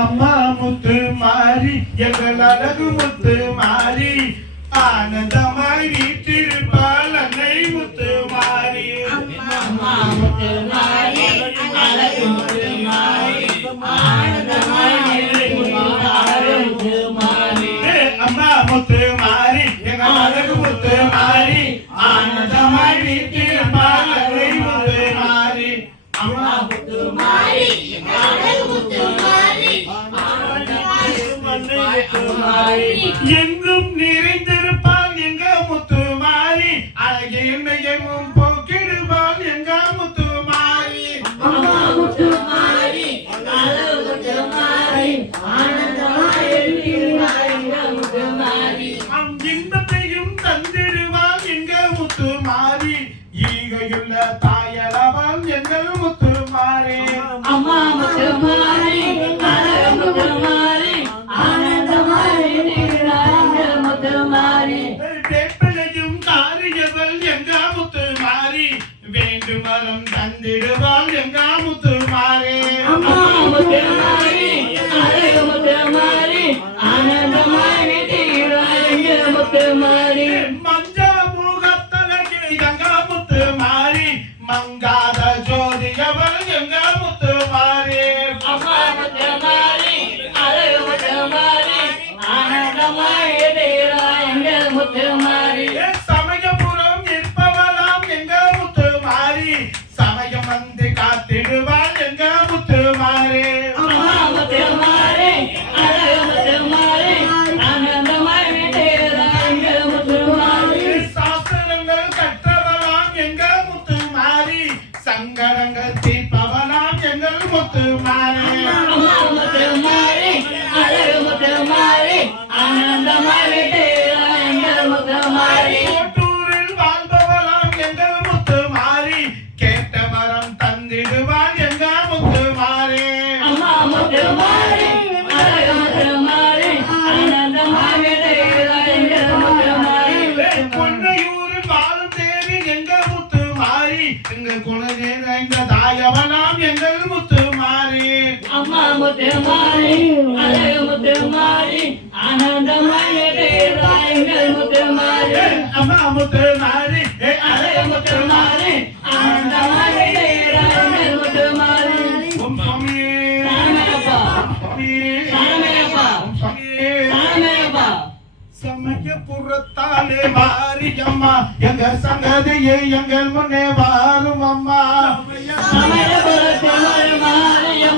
அம்மா முத்து மாறி எங்கள் அழகு முத்து மாறி ஆனந்தமாய் வீட்டிருப்பாள் அன்னை முத்து மாறி. அம்மா முத்து மாறி அழகு முத்து மாறி ஆனந்தமாய் வீட்டிருப்பாள் முத்து மாறி. அம்மா முத்து மாறி எங்கள் அழகு முத்து மாறி ஆனந்தமாய் வீட்டிருப்பாள் அன்னை முத்து மாறி. அம்மா முத்து மாறி அழகு முத்து மாறி ஆனந்தமாய் முத்து மாறி. எங்கும் நிறைந்திருப்பாள் எங்க முத்து மாறி அழகு என்னையும் போக்கிடுவாள் எங்க முத்து மாறி. அம்மா முத்து மாறி அழகு முத்து மாறி ஆனந்தமாய் வீட்டிருப்பாள் முத்து மாறி. இன்பத்தையும் தந்திடுவாள் எங்க முத்து மாறி ஈகையுள்ள தாயளவாள் எங்கள் முத்து மாறி. அம்மா முத்து மாறி அழகு முத்து மாறி ஆனந்தமாய் வீட்டிருப்பாள் முத்து மாறி. வேப்பிலையும் தாரியவள் எங்க முத்து மாறி வேண்டும் வரம் தந்திடுவாள் எங்க முத்து மாறி. அம்மா முத்து மாறி அழகு முத்து மாறி ஆனந்தமாய் வீட்டிருப்பாள் முத்து மாறி. மஞ்ச முகத்தலக்கு எங்க முத்து மாறி மங்காத ஜோதியவள் எங்க முத்து மாறி. அம்மா முத்து மாறி அழகு முத்து மாறி ஆனந்தமாய் வீட்டிருப்பாள் முத்து மாறி. சமயபுரம் இருப்பவளாம் எங்க முத்து மாறி சமயம் வந்து காத்திடுவாள் எங்க முத்து மாறி. அம்மா முத்து மாறி அழகு முத்து மாறி ஆனந்தமாய் வீட்டிருப்பாள் முத்து மாறி. சாஸ்திரங்கள் கற்றவளாம் எங்க முத்து மாறி சங்கடங்கள் தீர்ப்பவளாம் எங்கள் முத்து மாறி. அம்மா முத்து மாறி அழகு முத்து மாறி ஆனந்தமாய் வீட்டிருப்பாள் முத்து மாறி. கோட்டூரில் வாழ்பவளாம் எங்கள் முத்து மாறி கேட்ட வரம் தந்திடுவாள் எங்க முத்து மாறி. அம்மா முத்து மாறி அழகு முத்து மாறி ஆனந்தமாய் வீட்டிருப்பாள் முத்து மாறி. பொன்னையூரில் வாழும் தேவி எங்க முத்து மாறி எங்கள் குலதேவ தாயவனாம் எங்கள் முத்து மாறி. அம்மா முத்து மாறி அழகு முத்து மாறி ஆனந்தமாய் வீட்டிருப்பாள் முத்து மாறி. அம்மா முத்து மாறி அழகு முத்து மாறி ஆனந்தமாய் வீட்டிருப்பாள் முத்து மாறி. சரணமையப்பா சரணமையப்பா சரணமையப்பா. சமயபுரத்தாலே மாரியம்மா எங்க சங்கதியை எங்கள் முன்னே வாரும் அம்மா. சமயபுரத்தில் ஒரு மாரியம்மா